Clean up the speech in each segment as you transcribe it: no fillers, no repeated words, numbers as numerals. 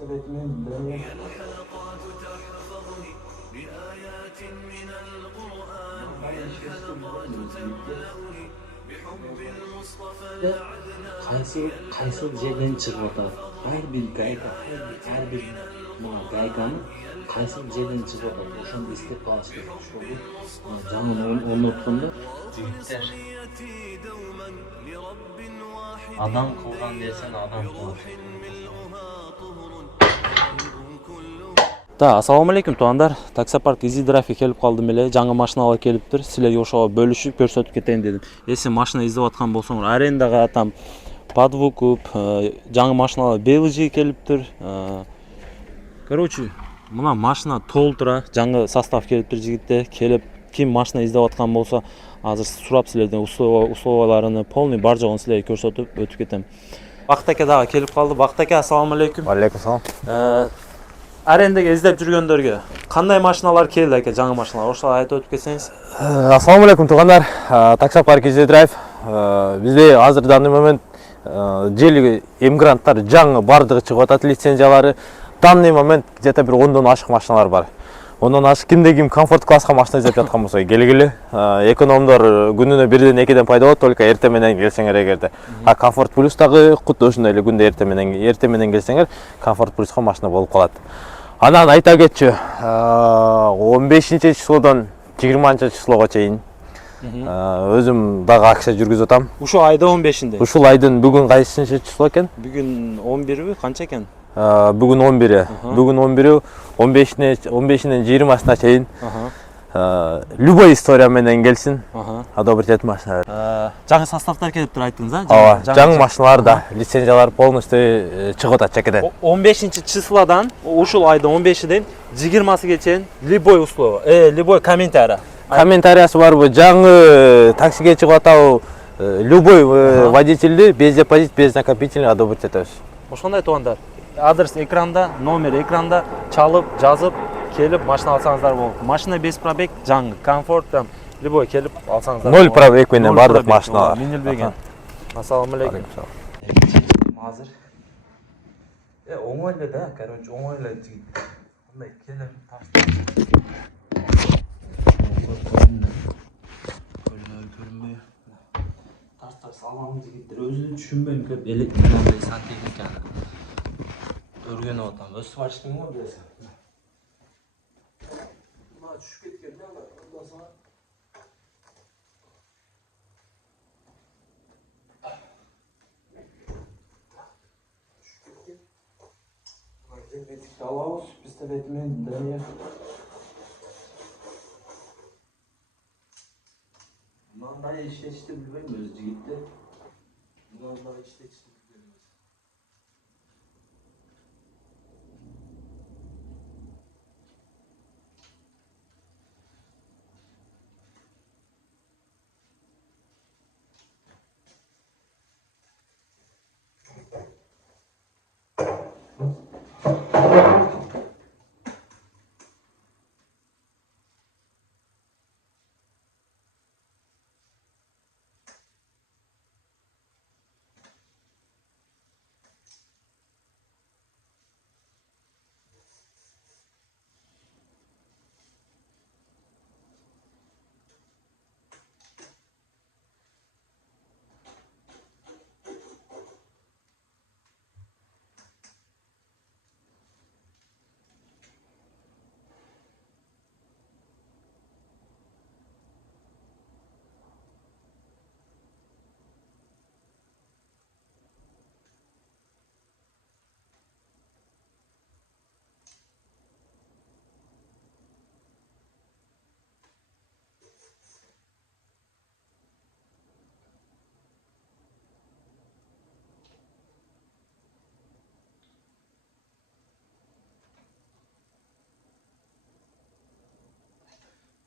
هي الحلقات تحفظني بآيات من القرآن هي الحلقات تملأني بحب المصطفى العدنان Qaysi жерден чыгып атат? Ар бир гайка, ар бир гайканы qaysi жерден чыгып атат? Ошону эстеп калыш керек. Ошол жаңы орноткондо жигиттер адам кылган нерсени адам кылат. Assalomu alaykum tuanдар. Taksopark Easy Drive kelip kaldım эле. Жаңы машиналар келиптир. Силерге ошого бөлүшүп көрсөтүп кетейин дедим. Эси машина издеп аткан болсоңор, арендага там подвыкуп, жаңы машиналар белжи келиптир. Короче, мына машина толтура, жаңы состав келиптир жигитте. Келип ким машина издеп аткан болсо, азыр сурап силерден условияларын полный бар жогун силерге көрсөтүп өтүп кетем. Бакыт аке дагы келип калды. Бакыт аке, ассаламу алейкум. Алейкум салам. Арендеге издеп жүргөндөргө кандай машиналар келди аке, жаңы машиналар? Ошол айтып өтүп кетсеңиз. Ассаламу алейкум туугандар. Таксопарк Easy Drive. Бизде азыр данный момент жели эмигранттар жаңы бардыгы чыгып атат, лицензиялары. Данный момент где-то бир 10дон ашык машиналар бар. Ондан ашык кимде ким комфорт класска машина издеп жаткан болсо келгиле. Экономдор күнүнө 1-2 пайда болот, только эртең менен келсеңер эгерде. Комфорт плюс дагы куту ошондой эле күндө эртең менен келсеңер комфорт плюска машина болуп калат. Анан айта кетчү, 15-числоодон 20-числого чейин өзүм дагы акция жүргүзүп атам. Ушул айда 15-инде. Ушул айдын бүгүн кайсынчы число экен? Бүгүн 11би, канча экен? Бүгүн 11. Бүгүн 11, 15-нен 20-сына чейин любой история менен келсин. Одобрить этим машина. Жаңы составдар келиптир айттыңыз, а? Ооба, жаңы машиналар да, лицензиялар полностью чыгып атат чекеден. 15-числодан, ушул айдын 15-ден 20-сыга чейин любой условие, любой комментарий. Комментариясы барбы? Жаңы таксиге чыгып атабы? Любой водительди без депозит, без накопительный одобрить этебиз. Ошондой туугандар. Адрес экранда, номер экранда, чалып, жазып, келип машина алсаңыздар болот. Машина без пробег, жаңы, комфорт, там любой келип алсаңыздар. 0 пробег менен бардык машиналар. Минилбеген. Ассаламу алейкум. Азыр. Оңой эле да, короче, оңой эле жигит. Мындай келем тартып салам жигиттер. Өзү түшүнбөйм көп электронный сантехниканы. Өргөнүп атам. Өз сварщиким го билесиң. Мына түшүп кеткен да, ондан соң Ветик алабыз, пистолет менен дания. Мындай иштешти билбейм өзү жигитте. Мындай иштешти билбейм.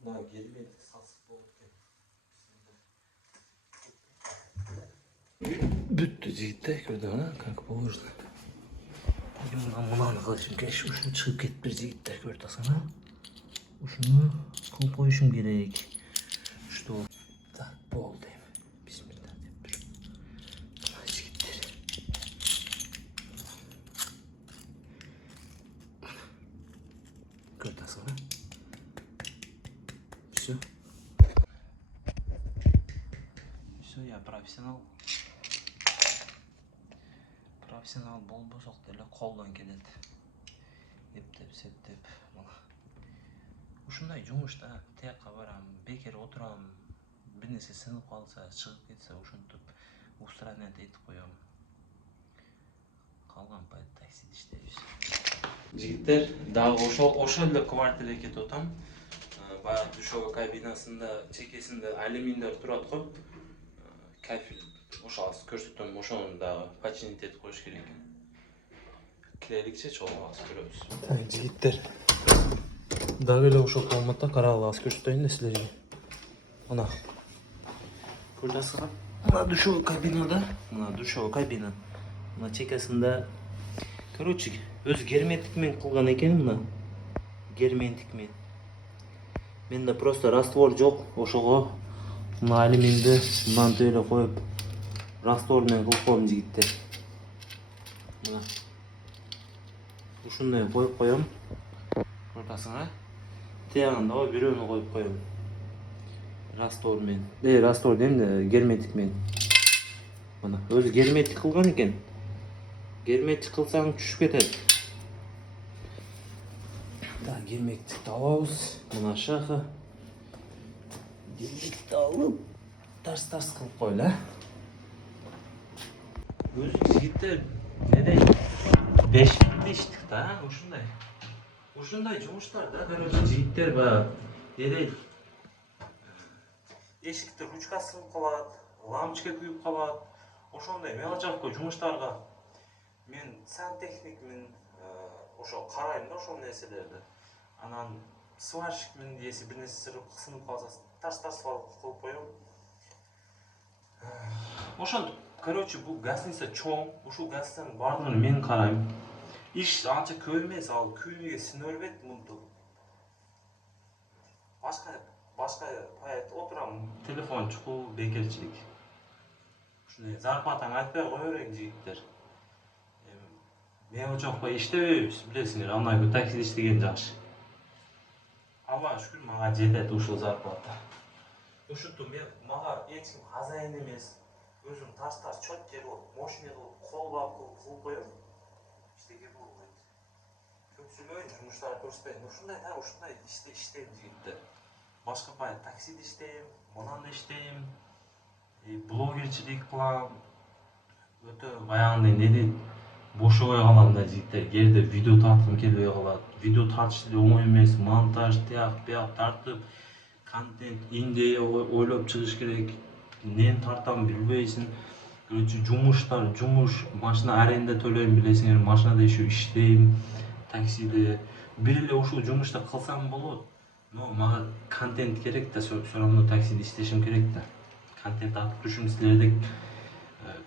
Да, герметик сасып болуп экен. Бүттү жигиттер, көрдүңөр, как положено. Мынаны кылышым керек, ушуну чыгып кетиптир жигиттер, көрүп атасыңар. Ушуну кылып коюшум керек. Что? Так, болду. Бисмилла деп тур. Мына жигиттер. Көрдіңіз ба? Все. Все, я профессионал. Профессионал болбосок деле колдон келет. Ептеп, септеп, мына. Ушундай жумушта тияққа барам, бекер отурам, бир нерсе сынып калса, чыгып кетсе, ушинтип устранять этип коем. Калган пайт таксиде иштейбиз. Жигиттер, дагы ошол эле квартирага кетип атам. Баягы душевой кабинасында чекесинде алюминдер турат го. Кафель ошол аз көрсөтөм, ошону дагы починить этип коюш керек экен. Киреликчи чогуу аз көрөбүз. Жигиттер, дагы эле ошол комнатта карагыла, аз көрсөтөйүн да силерге. Мына. Көрдүңүзбү? Мына душевой кабинада, мына душевой кабина. Мына чекесинде, короче, өз герметик менен кылган экен мына. Герметик менен. Менде просто раствор жок, ошого мына алюминди мындан эле коюп раствор менен кылып коем жигиттер. Мына. Ушундай коюп коем. Көрдүңүзбү? Тиягында бирөөнү коюп коем. Раствор менен. Раствор дейм да, герметик менен. Мына, өзү герметик кылган экен. Герметик кылсаң түшүп кетет. Да, герметикти алабыз. Мына шаха. Герметикти алып, тарс-тарс кылып коелу, Өзү жигиттер, недей 5 минут иштик да, ушундай. Ушундай жумуштар да, короче, жигиттер баягы недей эшиктин ручкасы сынып калат, лампочка күйүп калат. Ошондой мелочевка жумуштарга мен сантехникмин, ошо карайм да ошол нерселерди. Анан сварщикмин, если бир нерсе сынып калса, тарс-тарс кылып коем. Ошентип, короче, бул гостиница чоң, ушул гостиницанын баардыгын мен карайм. Иш анча көп эмес, ал күнүгө сине бербейт мынтип. Башка паят отурам, телефон чукул, бекерчилик. Ушундай зарплатаны айтпай кое берейин жигиттер. Мен жокко иштебейбиз, билесиңер, андан көп таксиде иштеген жакшы. Аллага шүкүр, мага жетет ушул зарплата. Ушинтип мен мага эч ким хозяин эмес. Өзүм тарс-тарс чөт жер болуп, мощный кылып, колбап кылып коем. Иштеге болбойт. Көп сүйлөйүн, жумуштарды көрсөтпөйүн. Ушундай да, ушундай иштейм жигиттер. Башка пай таксиде иштейм, мындан иштейм, блогерчилик кылам. Өтө баягындай не дейт, бошобой калам да жигиттер. Кээде видео тарткым келбей калат. Видео тартыш деле оңой эмес, монтаж, тияк тартып, контент, идея ойлоп чыгыш керек. Нени тартам билбейсиң. Короче, жумуш, машина аренда төлөйм, билесиңер, машинада еще иштейм, таксиде. Бир эле ушул жумушта кылсам болот. Но мага контент керек да, всё равно таксиде иштешим керек да. Контент атып турушум силердик.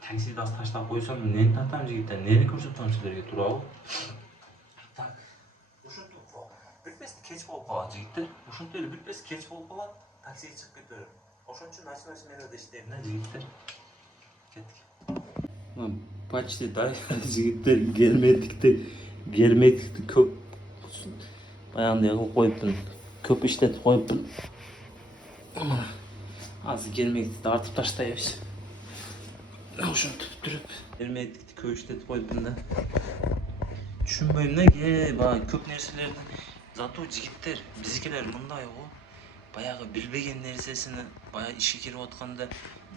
Таксиде аз таштап койсом, нени тартам жигиттер, нени көрсөтөм силерге, туурабы? Так. Ушинтип бирпес кеч болуп калат жигиттер. Ушинтип эле бирпес кеч болуп калат, таксиге чыгып кетем. Ошон үчүн ночной сменада иштейм да жигиттер. Кеттик. Почти да, жигиттер, герметикти көп баягындай кылып коюпмун. Көп иштетип коюпмун. Азыр герметикти тартып таштайбыз. Ошентип туруп, герметикти көп иштетип коюпмун да. Түшүнбөйм да, баягы көп нерселерди. Зато жигиттер, биздикилер мындай го. Баягы билбеген нерсесини баягы ишке кирип атканда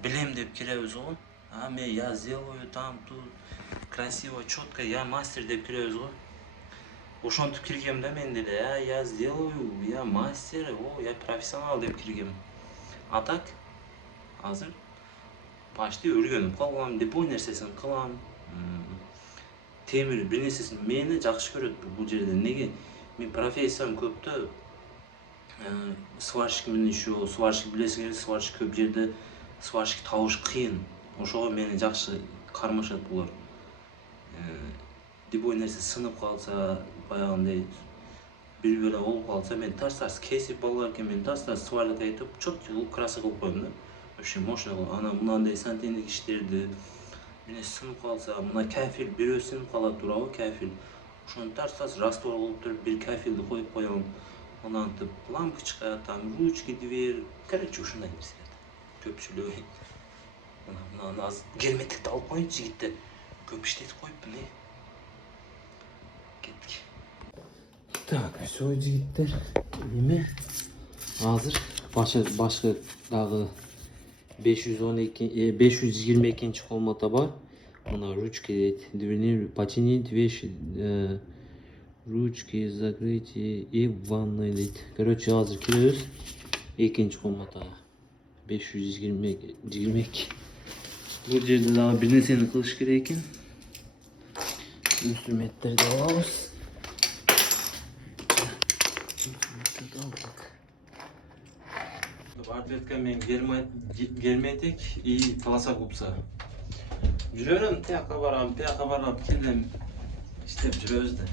билем деп киребиз го. Я сделаю там, тут, красиво, четко, я мастер деп киребиз го. Ошентип киргем да мен деле, я сделаю, я мастер, я профессионал деп киргем. А так, азыр почти өргөнүп калгам, любой нерсесин кылам. Темир бир нерсесин мени жакшы көрөт бул жерде. Неге? Мен профессиям көптө. Сварщикмин еще, сварщик билесиңер, сварщик көп жерде сварщик табыш кыйын. Ошого мени жакшы кармашат булар. Любой нерсе сынып калса, баягындай бир бөлө болуп калса, мен тарс-тарс кесип баларке, мен тарс-тарс сварить айтып, чөткө кылып краса кылып коем да. Вообще мощный кылып, ана мынандай сантехник иштерди. Мени сынып калса, мына кафель бирөө сынып калат, туурабы, кафель. Ошону тарсасы раствор болуп туруп бир кафелди коюп коем. Анантип лампочка, там ручки, дверь. Короче, ушундай нерселер. Көпчүлүгү. Мына азыр герметикти алып коеюнчу жигиттер. Көп иштетип коюппун, Кеттик. Так, все жигиттер. Эме азыр башкы дагы 522 комната бар. Мына ручки дейт, дверные починить вещи, ручки, закрытие и ванной дейт. Короче, азыр киребиз экинчи комнатага. 522. Бул жерде дагы бир нерсени кылыш керек экен. Инструменттерди алабыз. Ответка мен герметик и полоса гупса. Жүрөм, тияка барам, келем. Иштеп жүрөбүз да.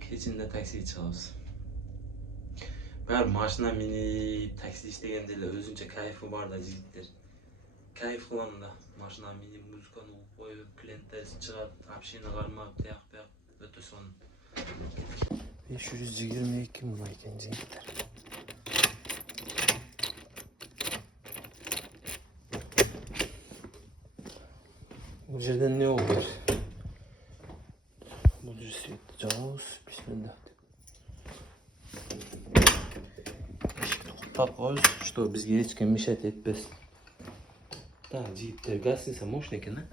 Кечинде такси чыгабыз. Баары машина минип, такси иштегенде эле өзүнчө кайфы бар да жигиттер. Кайф кылам да. Машина минип, музыканы угуп коюп, клиенттер чыгат, община кармап, тияк өтө сонун. 522 мына экен жигиттер. Бул жерден не болду? Бул жер светти жабабыз. Бисмилла. Куптап коебуз, что бизге эч ким мешать этпес. Так, жигиттер, гостиница мощный экен,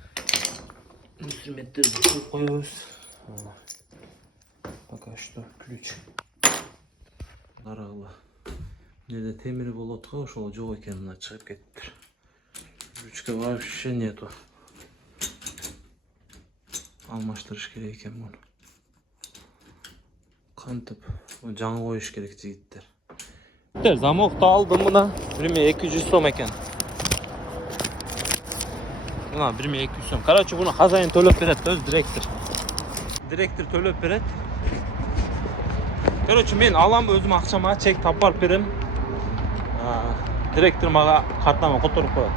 инструменттерди коюп коебуз. Пока что ключ. Карагыла. Мынде темир болот го, ошол жок экен, мына чыгып кетиптир. Ручка вообще нету. Алмаштырыш керек экен муну. Кантип жаңы коюш керек жигиттер. Замокты алдым мына. 1200 сом экен. Мына 1200 сом. Короче, буну хозяин төлөп берет, өз директор. Директор төлөп берет. Короче, мен алам өзүм акчама чек тап барып берем. Директор мага картама которуп коет.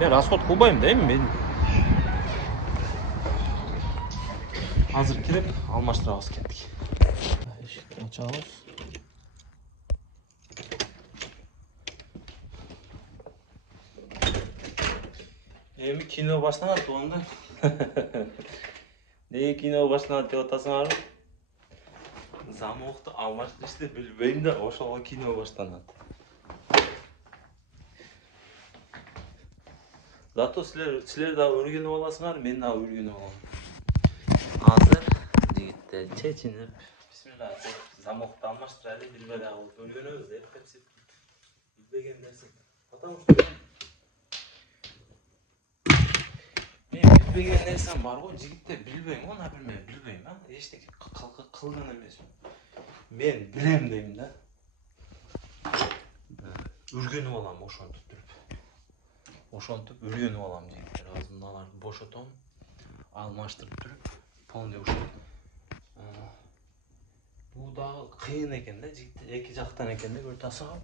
Мен расход кылбайм да эми мен. Азыр кирип алмаштырабыз, кеттик. Эшикти ачабыз. Эми кино башталат онда. Неге кино башталат деп атасыңарбы? Замокты алмаштырышты билбейм да, ошого кино башталат. Зато силер да үйрөнүп аласыңар, мен да үйрөнүп алам. Азыр жигиттер чечинип, бисмилла деп замокты алмаштыралы, билбей дагы үйрөнөбүз деп кепсип. Билбеген нерсе. Потому что мен билбеген нерсем бар го, жигиттер билбейм го, например, билбейм, эчтеке кылган эмесмин. Мен билем дейм да. Үйрөнүп алам ошентип туруп. Ошентип үйрөнүп алам жигиттер. Азыр мыналарды бошотом, алмаштырып туруп, полный ушул. Бул дагы кыйын экен да, жигиттер эки жактан экен да, көрүп атасыңар.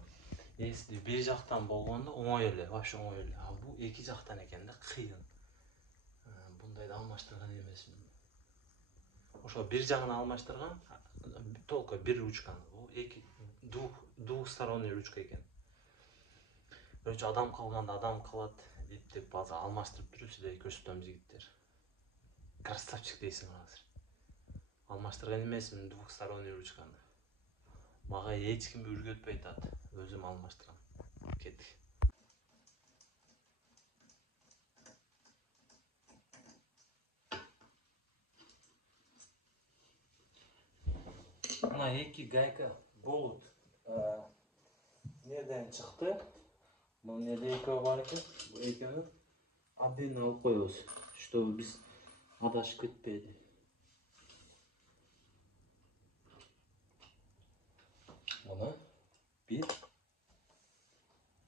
Если бир жактан болгондо оңой эле, вообще оңой эле. А бул эки жактан экен да, кыйын. Бундайды алмаштырган эмесмин. Ошо бир жагын алмаштырган, только бир ручканы. Бул эки двухсторонний ручка экен. Короче, адам калганда адам калат деп азыр алмаштырып туруп силерге көрсөтөм жигиттер. Красавчик дейсиңер азыр. Алмаштырган эмесмин двухсторонний ручканы. Мага эч ким үйрөтпөй атат. Өзүм алмаштырам. Кеттик. Мына эки гайка болот. Нерден чыкты? Бул нерде экөө бар экен. Бул экөөнү отдельно алып коебуз, чтобы биз адашып кетпейди. Мына бир.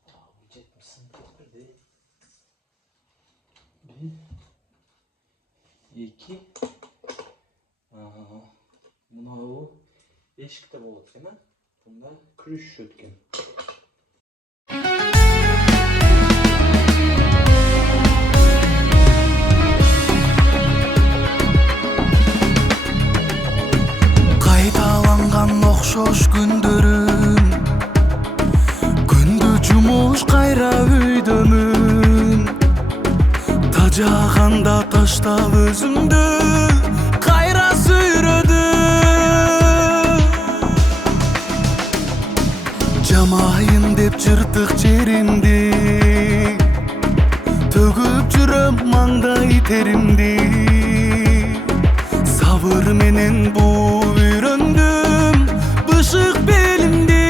Бул жетмишсиң кетпирди. Бир. Эки. Мынау эшикте болот экен, Бунда күрүш өткөн. boş gündөрüm Күндү жумуш кайра үйдөмүн Тажаганда таштап өзүңдү кайра сүйрөдүм Жамайын деп жыртык жеримди Төгүп жүрөм маңдай теримди Сабыр менен буу үйрөндүм бышык белимди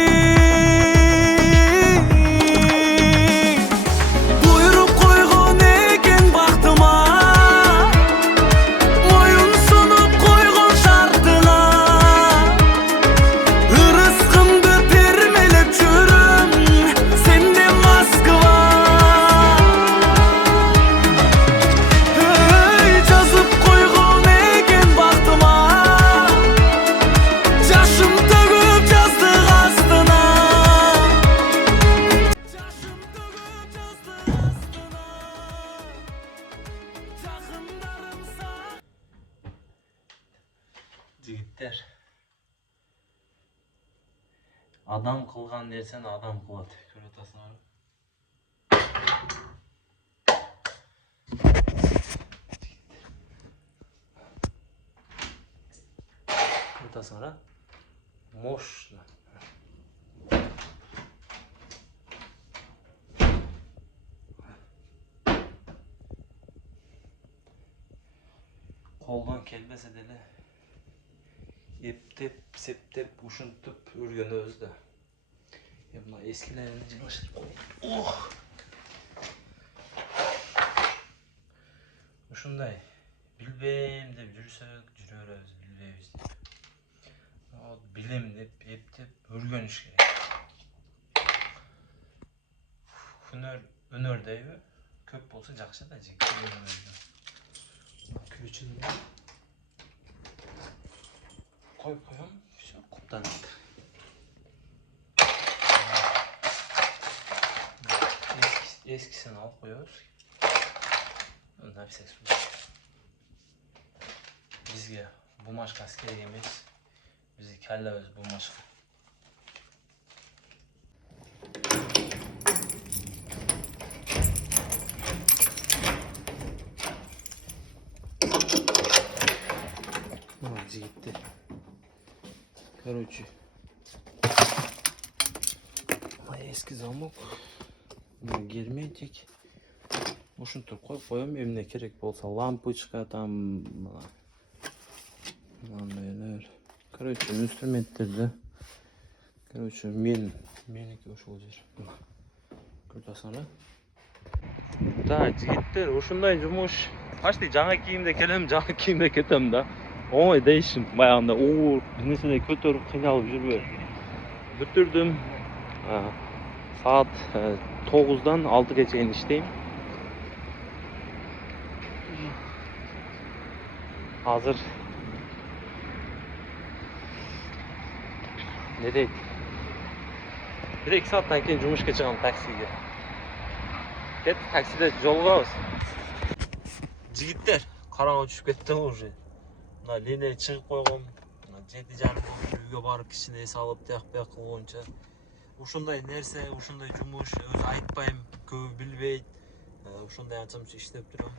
Буйруп койгон экен бактыма Моюн сунуп койгон шартына Ырыскымды термелеп жүрөм сенде Москва Жазып койгон экен бактыма Жашым төгүп жаздык астына Жашым төгүп жаздык астына Жакындарым Жигиттер, адам кылган нерсени адам кылат. Көрүп атасыңарбы? Көрүп атасыңар, мощно. Колдон келбесе деле эптеп, септеп, ушинтип үргөнөбүз да. Мына эскилерин жыгышып коюп. Ушундай билбейм деп жүрсөк, жүрө беребиз, билбейбиз деп. Билем деп, эптеп үргөнүш керек. Өнөр дейби? Көп болсо жакшы да, жигиттер. Ключүн koyup koyalım. Все, куптанат. Eskisini alıp koyuyoruz. Ondan bir ses var. Bizge bumaşkası керек емес. Bizi kellemiz bumaşka. Gitti. Короче, eski zamok, герметик, ушинтип коюп коем, эмне керек болсо, лампочка там, мынандайлар. Короче, инструменттерди. Короче, меники ушул жер. Көрүп атасыңар? Да, жигиттер, ушундай жумуш. Почти жаңа кийимде келем, жаңа кийимде кетем да. Оңой дейишим, баягында оор бир нерселерди көтөрүп кыйналып жүрбөй. Бүтүрдүм. Saat 9'dan 6'ya чейин иштейм. Азыр не дейт? 1-2 сааттан кийин жумушка чыгам таксиге. Кет, таксиде жолугабыз. Жигиттер, караңгы түшүп кетти уже. Мына линия чыгып койгом. 7:30 үйгө барып кичине эс алып, тияк-бияк кылгончо. Ушундай нерсе, ушундай жумуш, өзү айтпайм, көбү билбейт. Ушундай анча-мынча иштеп турам.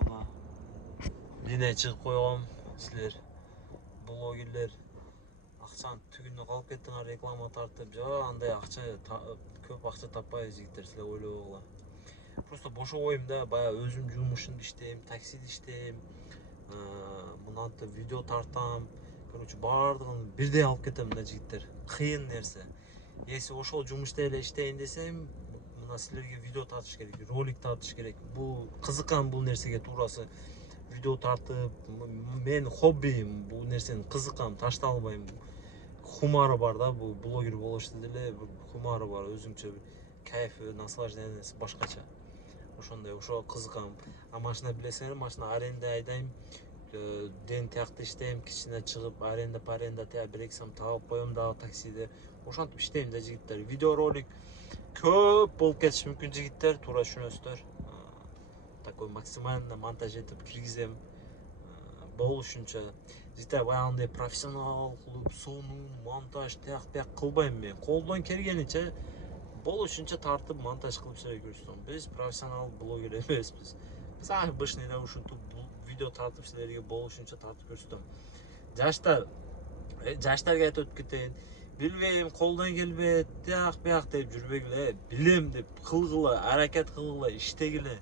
Мына линия чыгып койгом. Силер блогерлер акчаны түгүнө калып кеттиңер, реклама тартып, жок андай акча көп акча таппайбыз жигиттер, силер ойлобогула. Просто бошобойм да, баягы өзүм жумушумду иштейм, таксиде иштейм. Мынантип видео тартам. Короче, баардыгын бирдей алып кетем да жигиттер. Кыйын нерсе. Если ошол жумушта эле иштейин десем, мына силерге видео тартыш керек, ролик тартыш керек. Бул кызыкам, бул нерсеге туурасы видео тартып, мен хоббиим, бул нерсени кызыкам, таштай албайм. Хумары бар да, бул блогер болуштун деле хумары бар, өзүнчө кайфы, наслаждениясы башкача. Ошондой, ошого кызыкам. А машина билесиңер, машина аренда айдайм. Ден тиякта иштейм, кичине чыгып аренда тияк 1-2 сом таап коем дагы таксиде. Ошентип иштейм да жигиттер. Видеоролик көп болуп кетиши мүмкүн жигиттер, туура түшүнөсүздөр. Такой максимально монтаж этип киргизем. болушунча жите баягындай профессионал кылып сонун монтаж тияк кылбайм мен. Колдон келгенинче болушунча тартып монтаж кылып силерге көрсөтөм. Биз профессионал блогер эмеспиз. Биз обычный эле ушинтип видео тартып силерге болушунча тартып көрсөтөм. Жаштарга айтып кетейин. Билбейм, колдон келбейт, тияк деп жүрбөгүлө, билем деп кылгыла, аракет кылгыла, иштегиле.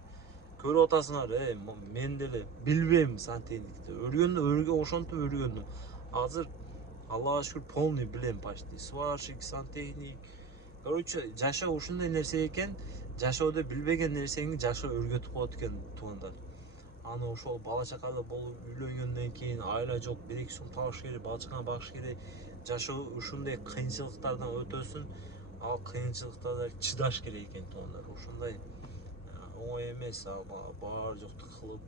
Көрүп атасыңар, мен деле билбейм сантехникти. Ошентип өргөндүм. Азыр Аллага шүкүр полный билем почти. Сварщик, сантехник. Короче, жашоо ушундай нерсе экен. Жашоодо билбеген нерсеңи жашоо өргөтүп коет экен туугандар. Аны ошол бала чакада болуп үйлөнгөндөн кийин айла жок, 1-2 сом табыш керек, бала чаканы багыш керек. Жашоо ушундай кыйынчылыктардан өтөсүн. Ал кыйынчылыктарга чыдаш керек экен туугандар. Ошондой оңой эмес, бар жокту кылып.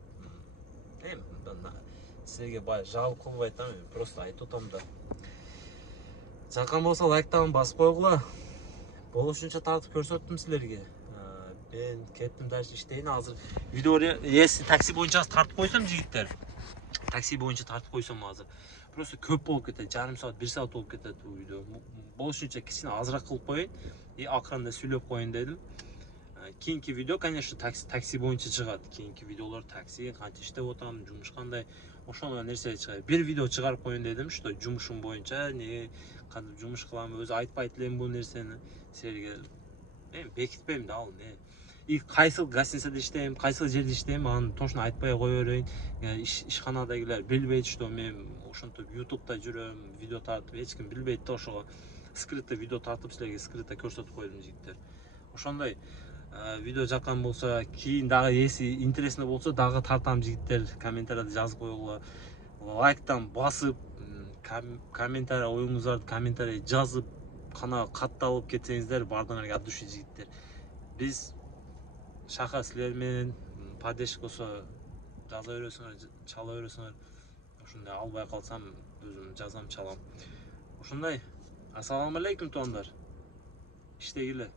Силерге бай жалып кылбай атам, просто айтып атам да. Жаккан болсо лайктан басып койгула. Болушунча тартып көрсөттүм силерге. Мен кеттим дальше иштейин. Азыр видеону если такси боюнча тартып койсом жигиттер. Такси боюнча тартып койсом азыр просто көп болуп кетет. Жарым саат, 1 саат болуп кетет бул видео. Болушунча кичине азыраак кылып коеюн. Акырында сүйлөп коеюн дедим. Кийинки видео, конечно, такси боюнча чыгат. Кийинки видеолор такси, канча иштеп атам, жумуш кандай, ошондой нерсе чыгат. Бир видео чыгарып коеюн дедим, что жумушум боюнча, кантип жумуш кылам, өзү айтпайт элем бул нерсени силерге. Мен бекитпейм да ал не. Кайсыл гостиницада иштейм, кайсыл жерде иштейм, аны точно айтпай кое берейин. Ишканадагилер билбейт, что мен ошентип YouTube'да жүрөм, видео тартып, эч ким билбейт да, ошого скрыто видео тартып силерге скрыто көрсөтүп койдум жигиттер. Ошондой видео жаккан болсо, кийин дагы если интересно болсо дагы тартам жигиттер, комментарийде жазып койгула. Лайктан басып, комментарий оюңуздарды комментарий жазып, канал катталып кетсеңиздер, бардыгыңарга от души жигиттер. Биз шаха силер менен поддержка болсо жаза бересиңер, чала бересиңер. Ошондой албай калсам өзүм жазам, чалам. Ошондой. Ассаламу алейкум туугандар. Иштегиле.